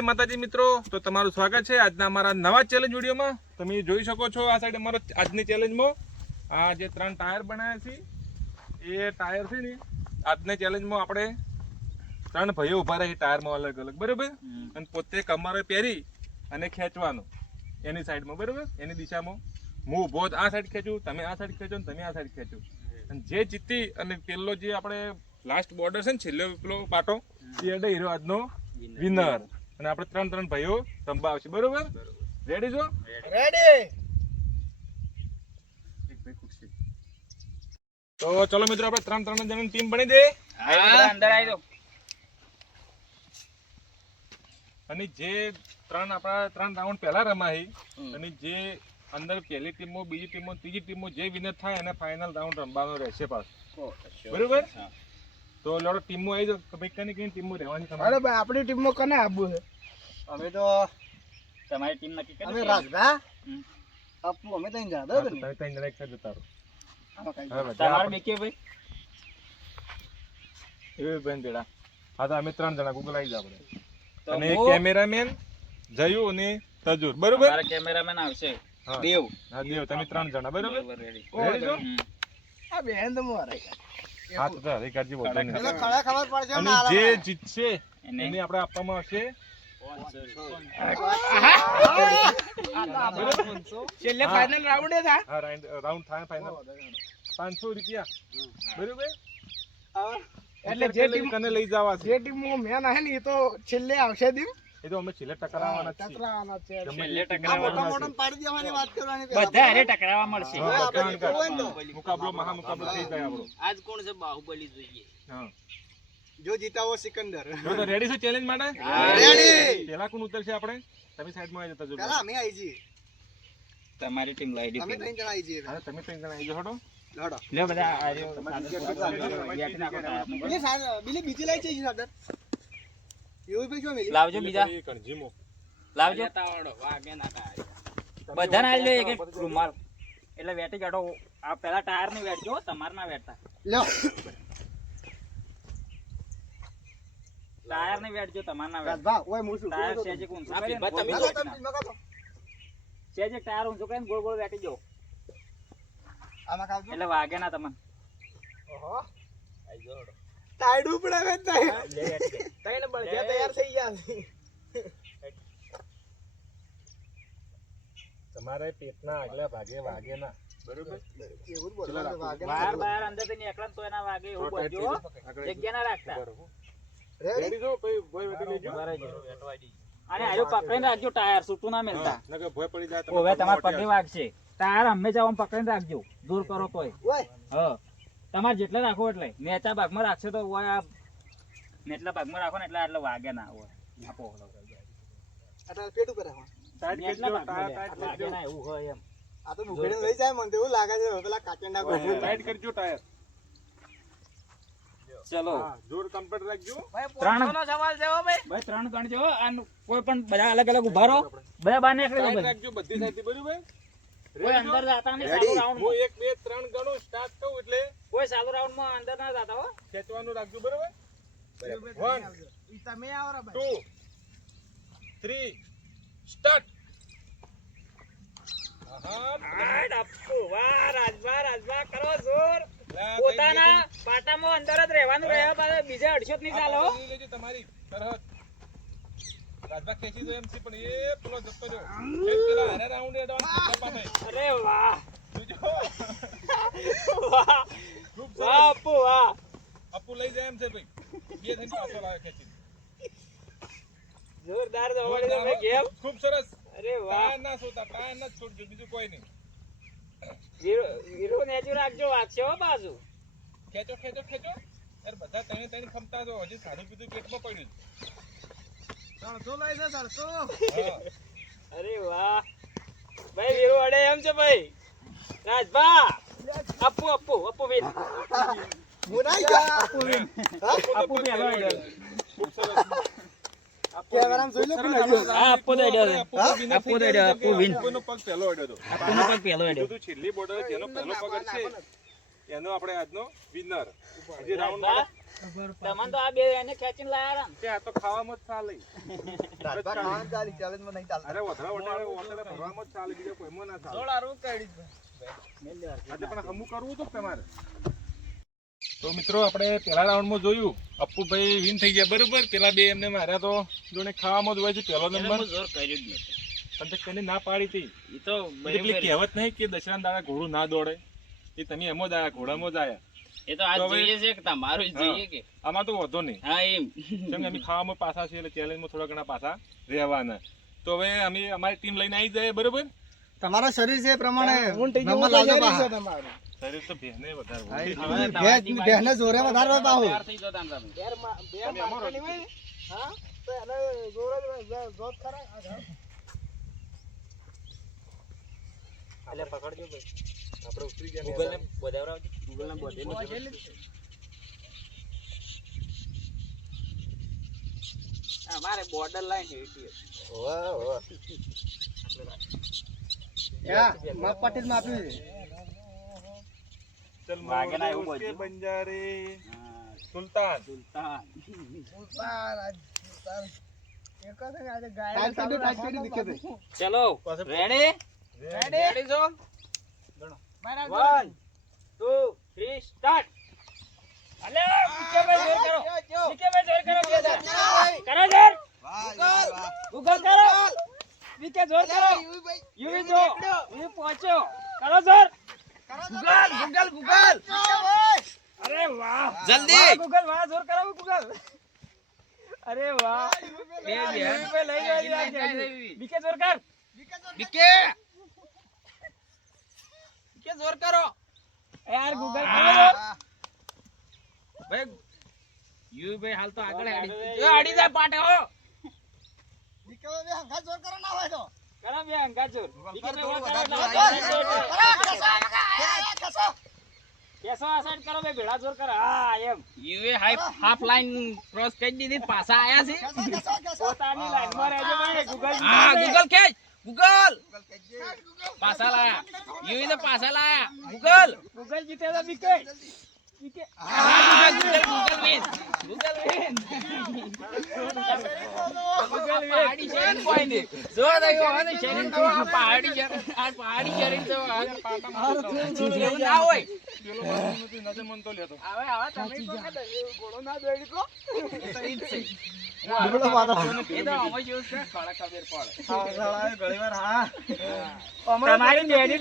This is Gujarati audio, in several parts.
જય માતાજી મિત્રો. તો તમારું સ્વાગત છે આજના અમારા નવા ચેલેન્જ વિડીયોમાં. તમે જોઈ શકો છો આ સાઈડ અમારો આજની ચેલેન્જમાં આ જે ત્રણ ટાયર બનાવ્યા છે એ ટાયર છે ને આજની ચેલેન્જમાં આપણે ત્રણ ભાઈઓ ઊભા રહે ટાયરમાં અલગ અલગ બરોબર? અને પોતે કમરે પહેરી અને ખેંચવાનું એની સાઈડમાં બરોબર? એની દિશામાં હું ઊભો આ સાઈડ ખેંચું તમે આ સાઈડ ખેંચો ને તમે આ સાઈડ ખેંચો. અને જે જીતી અને પેલો જે આપણે લાસ્ટ બોર્ડર છે ને છેલ્લો પેલો પાટો એ હીરો આજનો વિનર. અને આપણે ત્રણ ત્રણ ભાઈઓ રમવા આવશે બરોબર? રેડી છો? રેડી. તો ચલો મિત્રો આપણે ત્રણ ત્રણ જણ ટીમ બની દે અંદર આવી દો અને જે ત્રણ આપણા ત્રણ રાઉન્ડ પહેલા રમાય અને જે અંદર પહેલી ટીમો બીજી ટીમો ત્રીજી ટીમો જે વિનર થાય એને ફાઇનલ રાઉન્ડ રમવાનો રહેશે પાછું. બરોબર? તો લડો ટીમો આવી જાવ ભાઈ કની કઈ ટીમો રહેવાની તમારે? ભાઈ આપણી ટીમમાં કને આવવું છે? અમે તો તમારી ટીમ નક્કી કરી અમે રાજભા હમ. અમે ત્રણ જણા બરાબર ને તમે ત્રણ જણા એક જતા રહો. તમારે બેકીએ ભાઈ? એવી બેન ભેળા હા તો અમે ત્રણ જણા ગૂગલ આવી જાય આપણે. અને કેમેરામેન જયુ અને તજુર. બરોબર? મારા કેમેરામેન આવશે. દેવ. હા દેવ તમે ત્રણ જણા. બરોબર? રેડી છો? આ બેન તો મારે. હા તો નહીં. એટલે ખબર પડશે અને જે જીતશે એને એને આપણે આપવામાં આવશે છેલ્લે ફાઇનલ રાઉન્ડ એ થાય હા રાઉન્ડ રાઉન્ડ થાય ફાઇનલ પાંચસો રૂપિયા. બરોબર? એટલે જે ટીમ કને લઈ જવા છે. જે ટીમ મેન હે ને એ તો છેલ્લે આવશે દીમ. એ તો અમે છેલ્લે ટકરાવવાના છે. ટકરાવાના છે. છેલ્લે આ મોટા મોટા પાડી દેવાની વાત કરવાની બધા અરે ટકરાવા મળશે. મુકાબલો મહા મુકાબલો થઈ જાય આપણો. આજ કોણ છે બાહુબલી જોઈએ? હા. જો જીતાવો સિકંદર. જો તો રેડી છો ચેલેન્જ માટે? રેડી પેલા કોણ ઉતરશે આપણે? તમે સાઈડમાં આવી જતા જો પેલા અમે આવી જઈએ. તમારી ટીમ લઈ અમે ત્રણ જણા આવી જઈએ. હા તમે ત્રણ જણા આવી જાઓ હડો લે બધા આ રહ્યો, બેઠી નાખો ટાયરને. બીજી સા- બીજી બીજી લઈ જઈએ સાદર એવું ભાઈ શું મિલી. લાવજો બીજા. એ કણજીમો. લાવજો. બધાને આલી લો એક એક રૂમાલ. એટલે વેટી કાઢો આ પેલા ટાયર ને વેટજો તમારે ના વેટતા લ્યો ટાયરની વેટજો તમારે ના વેટ ભા ઓય મુસુ ટાયર સેજ ઊંચું કરીને ગોળ તમે? જો. સેજ ટાયર ઊંચું કરીને ગોળ ગોળ વેટી જો આમાં કાવજો એટલે વાગે ના તમને. ટાઈડ ઉપડે હવે તઈ લે વેટી દે. તઈને બળદિયા તૈયાર થઈ ગયા તમારે પેટના આગલા ભાગે વાગે ના. બરોબર. એવું જ બોલવાનું. વાગે ના બહાર બહાર અંદરથી નીકળન તો એના વાગે એવું બોલજો જગ્યા ના રાખતા. બરોબર. રેડી? રેડી છો પછી વેટી લેજો અને આજો પકડીને રાખજો ટાયર છૂટું ના મેલતા. નકર ભોય પડી જાય ઓવે તમારે પગમાં પગે વાગશે. ટાયર હંમેશા આમ પકડીને રાખજો. દૂર કરો તોય ઓય. હ. તમારે જેટલે રાખો એટલે. નેચા ભાગમાં રાખશો તો ઓય આ નેટલા ભાગમાં રાખો ને એટલે એટલે વાગે ના હોય. આપો અત્યારે પેટ ઉપર રાખો. ટાઈટ નેટલા કરજો, ભાગમાં ટાયર લે. ટાઈટ વાગે કરજો. ના એવું હોય એમ. આ તો લઈ જાય મને એવું લાગે છે પેલા કાચંડા કરજો ટાયર. ચલો. જોર કમ્પ્લીટ રાખજો. ત્રણ. નો સવાલ છે ભાઈ. ભાઈ ત્રણ ગણ જો આનું કોઈ પણ બધા અલગ અલગ ઊભા રહો. બધા બાર એકડે રાખજો બધી સાઈડથી બરોબર? કોઈ રેડી છો? અંદર જાતા નહીં? ચાલુ રાઉન્ડ હું એક બે ત્રણ ગણો સ્ટાર્ટ કહું એટલે કોઈ ચાલુ રાઉન્ડમાં અંદર ના જાતા હો. ખેંચવાનું રાખજો બરોબર? વન ઈ તમે આવો રે ભાઈ ટુ થ્રી સ્ટાર્ટ હાડ આપકો. વાહ રાજભા રાજભા કરો જોર. પોતાના પાટામાં અંદર જ રહેવાનું રહે પાછા બીજા અડશો જ નહીં ચાલો. તમારી સરહદ રાજભા ખેંચી દો એમ છે પણ એ પેલો જતો રહ્યો પેલા હારે રાઉન્ડ એડવાન્સ અરે વાહ. જોજો. વાહ. વાહ સરસ. આપુ વાહ. અપુ લઈ જાય એમ છે ભાઈ. બે થઈને પાછો લાવે ખેંચી જોરદાર દોડી તમે ગેમ. ખૂબ સરસ. અરે વાહ. ના સોતા ટાયર ના છોડજો બીજું કોઈ નહીં. વીરો વીરો નેચું રાખજો વાગશે હો બાજુ. ખેંચો ખેંચો ખેંચો. યાર બધા તને તને ખમતા તો હજી સારું પીધું પેટમાં પડ્યું સરસો લઈ છે સરસો. અરે વાહ. ભાઈ વીરો અડે એમ છે ભાઈ. રાજભા અપ્પુ અપ્પુ અપ્પુ વિન હું ના ગયા. અપ્પુ? હા? અપ્પુ તો એનો આપણે આજનો વિનર હજી રાઉન્ડ રાજભા તો આ બે એને ખેંચીને લાયા ને. આ તો ખાવામાં જ ચાલે. ચાલી challenge માં નહીં. અરે ભરવામાં જ ચાલે બીજો કોઈમાં ના ચાલે. દોડારું કાઢી દે. આજે પણ હમું કરવું હતું તમારે? તો મિત્રો આપણે પહેલા રાઉન્ડમાં જોયું. અપ્પુભાઈ વિન થઈ ગયા બરોબર? પેલા બે એમને માર્યા તો જોને ખાવામાં જ હોય છે પહેલો નંબર જોર કર્યું જ નથી પણ તે કોઈને ના પાડી હતી. એ તો પેલી કહેવત નહીં કે દશરાના દાડા ઘોડું ના દોડે. એ તમે એમ જ આયા ઘોડામાં જ આયા. એ તો આજ જોઈએ છે કે તમારું જ જોઈએ કે? આમાં તો વધો નહીં. હા એમ. કેમ કે અમે ખાવામાં પાછા છીએ એટલે ચેલેન્જમાં થોડા ઘણા પાછા રહેવાના. તો હવે અમે અમારી ટીમ લઈને આવી જાય બરોબર? તમારા શરીર છે એ પ્રમાણે નંબર લાવજો પાછા. છે તમારું. શરીર તો ભેને વધારે હા, જોરે વધારે હોય માં- તો એને જોર જોત ખરા. આપણે ઉતરી ગયા ને અમારે બોર્ડર લાઈન હેઠી હા, માપ પટ્ટી જ માપ્યું છે. ચલ વાગે ના એવું મોરે ઉસકે બોલજો. બંજારે. હા, સુલતાન. સુલતાન. ઉતાર, આજ ઉતાર. એક જ છે કે આજે ગાયને ટાઈટ ચાલુ કરી અલે વિકેભાઈ જોર કરો. જોર કરો કરો જોર ગુગલ કરો. વિકે જોર કરો યુવી જો. યુવી પહોંચ્યો. કરો જોર ગૂગલ ગૂગલ ગૂગલ. અરે વાહ. જલ્દી. ગૂગલ વાહ જોર કરાવો ગૂગલ. અરે વાહ. બે યુવીભાઈ લઈ ગયો બીકે જોર કર. બીકે બીકે. જોર કરો. યાર ગૂગલ કરો જોર ભાઈ હાલ તો આગળ હેડી. જો હેડી જાય પાટે હો. બીકે બે હંગા જોર કરો ના હોય તો. કરા બે અંગા જોર વિકેભાઈ થોડું વાહ કરો વધારે એટલે જોર. આગળ કેસો આ સાઈડ કરો બે ભેળા જોર કરો હા એમ. યુએ હાફ લાઈન ક્રોસ કરી દીધી પાછા આયા છે. પોતાની લાઈનમાં રહેજો ભાઈ. ગૂગલ હા ગૂગલ ખેંચ. ગૂગલ. પાછા લાયા. યુએ તો પાછા લાયા. ગૂગલ. ગૂગલ જીતે તો વિકે હા ગૂગલ વિન ગૂગલ વિન પહાડી શરીર કોઈ જો દેખો અને શરીર તો આ પહાડી શરીર આ પહાડી શરીર તો આગળ પાટામાં ના હોય પેલો નથી, નજર તો લેતો હવે હવે તમે કહો ઘોડો ના કો. એ તો તમારી બેની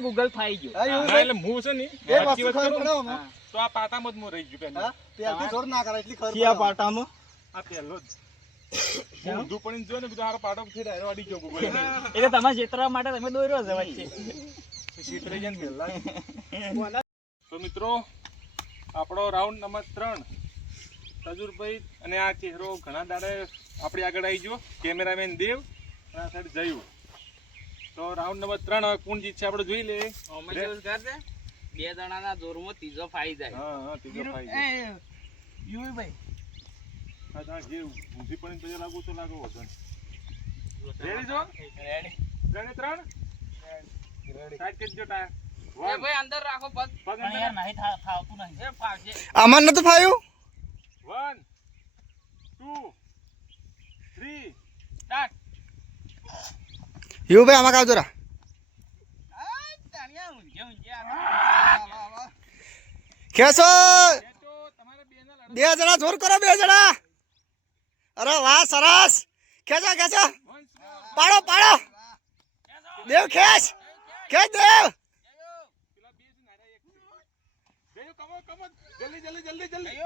ગૂગલ ફાઈ ગયો. એટલે હું છે ને એક સાચી વસ્તુ ખબર પડે તો આ પાટામાં જ હું રહી ગયું પહેલા. હા, જોર ના કરાય, એટલી ખબર કયા પાટામાં? આ પહેલો જ. ઊંધું પડીને જોયો ને કીધું હારો પાટો થી ડાયરો અડી ગયો Google એટલે તમારે ચેતરવા માટે તમે દોર્યો છે વચ્ચે. પહેલા તો મિત્રો આપણો રાઉન્ડ નંબર ત્રણ. તજુરભાઈ અને આ ચહેરો ઘણા દાડે આપણી આગળ આવી ગયો. કેમેરામેન દેવ અને આ સાઈડ જયું. તો રાઉન્ડ નંબર ત્રણ હવે કોણ જીતશે આપણે જોઈ લઈએ. બે જણાના જોરમાં ત્રીજો ફાઈ જાય. હા હા ત્રીજો હીરો- ભાઈ યુવીભાઈ, હા હા જે ઊંધી પડીને પગે લાગુ તો લાગો વધુ રેડી છો? ત્રણે? ત્રણ સાઈડ કરજો ટાયર. ભાઈ અંદર રાખો પગ. પગ અંદર નહીં થાવતું નહીં. એ ફાવશે. આમાં નતું ફાયું? વન ટુ થ્રી સ્ટાર્ટ યુ ભાઈ આમાં કાવ જરા લડો બે જણા જોર કરો બે જણા. અરે વાહ સરસ. ખેંચો ખેંચો પાડો પાડો. દેવ ખેંચ. ખેંચ દેવ. પેલા બે છે નારા એક છે. જયો કમો કમો. જલ્દી જલ્દી જલ્દી જલ્દી.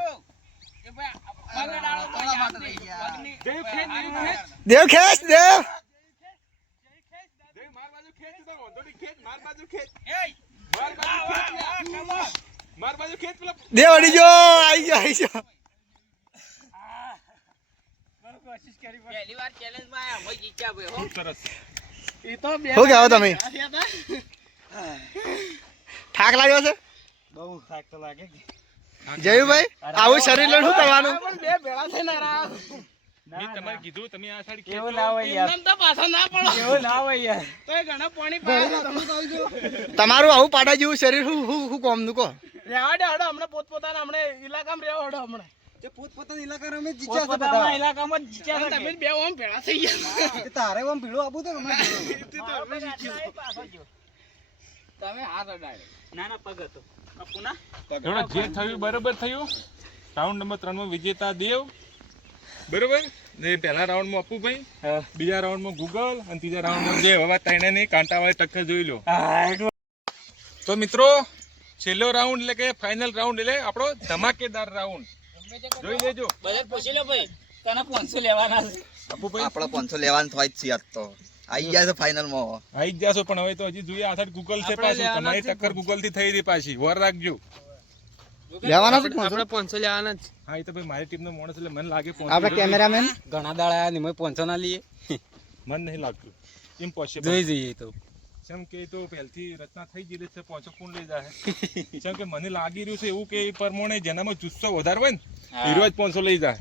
દેવ ખેંચ દેવ દેવ અડી જો આઈ ગયો આઈ ગયો પહેલી વાર ચેલેન્જમાં આયા અમે જીત્યા ભાઈ હો. ખૂબ સરસ એ તો બે શું કહેવો તમે થાક લાગ્યો છે બહુ થાક તો લાગે કે. જયુભાઈ આવું શરીર લડું શું કરવાનું? બે ભેળા થઈને મેં તમારે કીધું તમે આ સાઈડ એવું ના હોય યાર. તો પાછા ના પડો. એવું ના હોય યાર. તોય ઘણા પાણી પાયા તમે. કહો છો. તમારું આવું પાડા જેવું શરીર શું કોમનું કહો? રહેવા દે હડો હમણાં પોતપોતાના હમણાં ઇલાકામાં રહેવા હડો હમણાં. પોતપોતાના ઇલાકામાં અમે પોતપોતાના ઇલાકામાં જ જીત્યા છે કે? બે ઓમ ભેળા થઈ ગયા. તારે ભીડો આપવું તો મારો પગ આટલા પાછો ગયો. તમે હાથ અડાડે. ના ના પગ હતો. આ થોડો જે થયું બરોબર થયું. રાઉન્ડ નંબર ત્રણમાં વિજેતા દેવ. બરોબર? ને પહેલા રાઉન્ડમાં અપુભાઈ બીજા રાઉન્ડમાં ગૂગલ અને ત્રીજા રાઉન્ડમાં જે હવે ત્રણે ની કાંટાવાળી ટક્કર જોઈ લો. તો મિત્રો છેલ્લો રાઉન્ડ એટલે કે ફાઇનલ રાઉન્ડ એટલે આપણો ધમાકેદાર રાઉન્ડ જોઈ લેજો. બજેટ પૂછી લો ભાઈ તને પાંચસો લેવાના છે. અપુભાઈ આપણે પાંચસો લેવાનું થાય જ છે આજ તો. આઈ ગયા છે ફાઇનલમાં આવી જાશો પણ હવે તો હજી જોઈએ આથડ ગૂગલ છે પાછું. તમારી ટક્કર ગૂગલથી થઈ રહી પાછી. વર રાખજો. લેવાના છે આપણે પાંચસો લેવાના જ. હા એ તો ભાઈ મારી ટીમનો મોણસ એટલે મને લાગે આપણે કેમેરામેન ઘણા દાડા નિમય પાંચસો ના લઈએ મન નહીં લાગતું. ઇમ્પોસિબલ જોઈ જઈએ તો. જેમ કે તો પહેલથી રચના થઈ ગયેલી છે પાંચસો કોણ લઈ જાય જેમ કે મને લાગી રહ્યું છે એવું કે એ પ્રમાણે જેનામાં જુસ્સો વધારે હોય ને હીરો જ પાંચસો લઈ જાય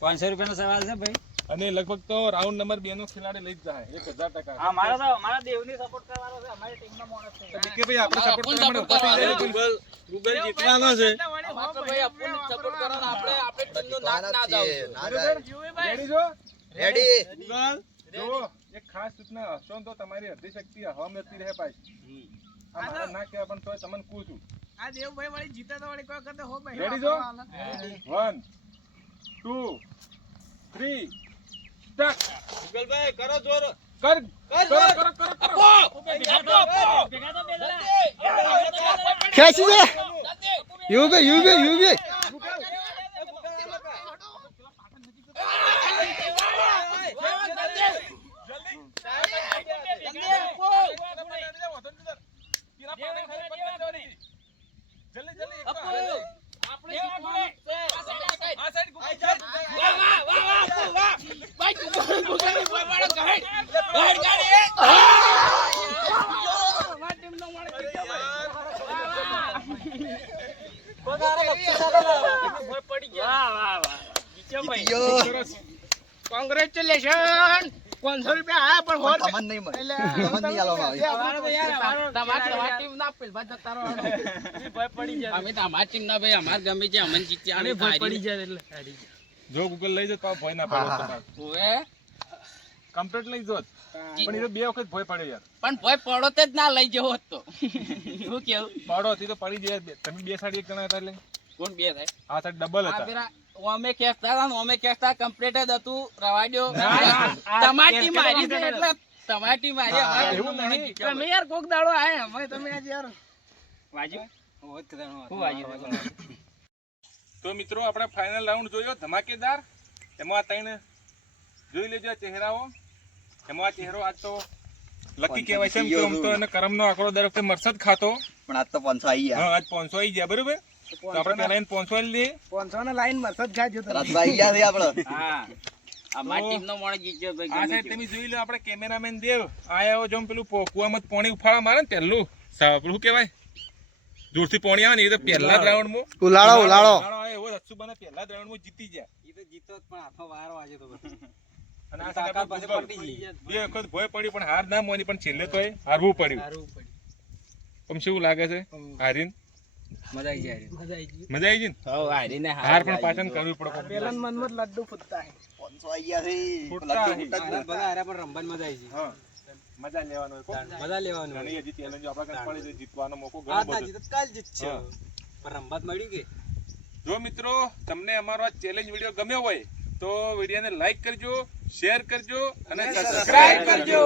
પાંચસો રૂપિયાનો સવાલ છે ભાઈ. અને લગભગ તો રાઉન્ડ નંબર બે નો ખેલાડી લઈ જ જાય એક હજાર ટકા. મારા તો મારા દેવની સપોર્ટ કરવાનો છે અમારી ટીમ નો માણસ છે. કે ભાઈ આપણે સપોર્ટ કરવાનો ગૂગલ ગૂગલ જીતવાનો છે. ભાઈ આપણને સપોર્ટ કરવાનો આપણે આપણે ટીમ નો નાક ના જાવ રેડી જો? રેડી ગૂગલ જો એક ખાસ સૂચના હશો તો તમારી અડધી શક્તિ હવામાં જતી રહે પાછી મારા ના કહેવા પણ તોય તમને કહું છું. આ દેવભાઈ વાળી જીતા તો વાળી કોઈ કરતા હો ભાઈ. રેડી જો? 1 2 3 મુગલભાઈ કરો જોર. કર કર કર કર કર ખેંચી દે યુ બે યુ બે યુ બે કોંગ્રેચ્યુલેશન પાંચસો રૂપિયા આ પણ હોર તમને નહીં મળે તમને નહીં આલવામાં તમારે ટીમ ના પેલ ભાઈ તારો ભાઈ ભય પડી જાય. અમે તો અમારી ટીમ ના ભાઈ અમાર ગમે છે અમન જીતી આને ભય પડી જાય એટલે જો ગૂગલ લઈ જતો ભય ના પડે ઓએ કમ્પ્લીટ લઈ જોત પણ એ બે વખત ભય પડે યાર. પણ ભય પડો તે જ ના લઈ જવો તો. શું કેવું? પડો થી તો પડી જાય. તમે બે સાડી એક જણા હતા એટલે. કોણ બે થાય? હા સાઈડ ડબલ હતા. ઓમે ખેંચતા હતા અમે ઓમે કમ્પ્લીટ જ હતું. રવાડ્યો તમાટી છે એટલે એવું નહીં. તમે યાર કોક દાડો આયા. અમે તમે આજે યાર વાજ્યું વાજ્યું તો મિત્રો આપણે ફાઇનલ રાઉન્ડ જોયો ધમાકેદાર. એમાં ત્રણ જોઈ લેજો ચહેરાઓ. એમાં ચહેરો આજ તો લકી કહેવાય છે એમ તો એને કરમનો આંકડો દર વખતે મરસદ ખાતો. પણ આજ તો પાંચસો આવી ગયા. હા આજ પાંચસો આવી ગયા બરોબર? આપણે પહેલા એને પાંચસો પાંચસો ના લાઈન મરસદ ખાજો આવી ગયા છે આપણે? હા. અમારી ટીમ નો મોણે જીત્યો ભાઈ આ ગમે તમે જોઈ લો આપણે કેમેરામેન દેવ આયા જો પેલું કૂવામાં પાણી ઉફાળા મારે ને પેલું શું કહેવાય? દૂરથી પાણી આવે ને એ તો પહેલા જ રાઉન્ડમાં. ઉલાળો ઉલાળો. એવો રસ્સુ બને પહેલા જ રાઉન્ડમાં જીતી જાય. એ તો જીતો જ પણ આખો વાર વાજે તો અને આ સાકા પાસે પડી ગઈ બે વખત ભય પડી પણ હાર ના મોની પણ છેલ્લે તો હારવું પડ્યું. તમને શું લાગે છે? હારીને? મજા આવી જાય. મજા આવી ગઈ. મજા આવી ગઈ ને? હઉ, હારીને હાર હાર પણ પાચન કરવી પડે પેલા મનમાં જ લડ્ડુ ફૂટતા હે. પાંચસો આયા ગયા છે. ફૂટતા લડ્ડુ ફૂટતા બધા હારે પણ રમવાન મજા આવી હા. મજા લેવાનો મજા લેવાનો અને હજી challenge આપણા કાંઈ પડી જીતવાનો મોકો ઘણો બધો. આ જીત કાલ જીતશે હા. પણ રમવાત મળ્યું કે જો મિત્રો તમને અમારો આ ચેલેન્જ વીડિયો ગમ્યો હોય તો વિડિયોને લાઈક કરજો શેર કરજો અને સબસ્ક્રાઇબ કરજો.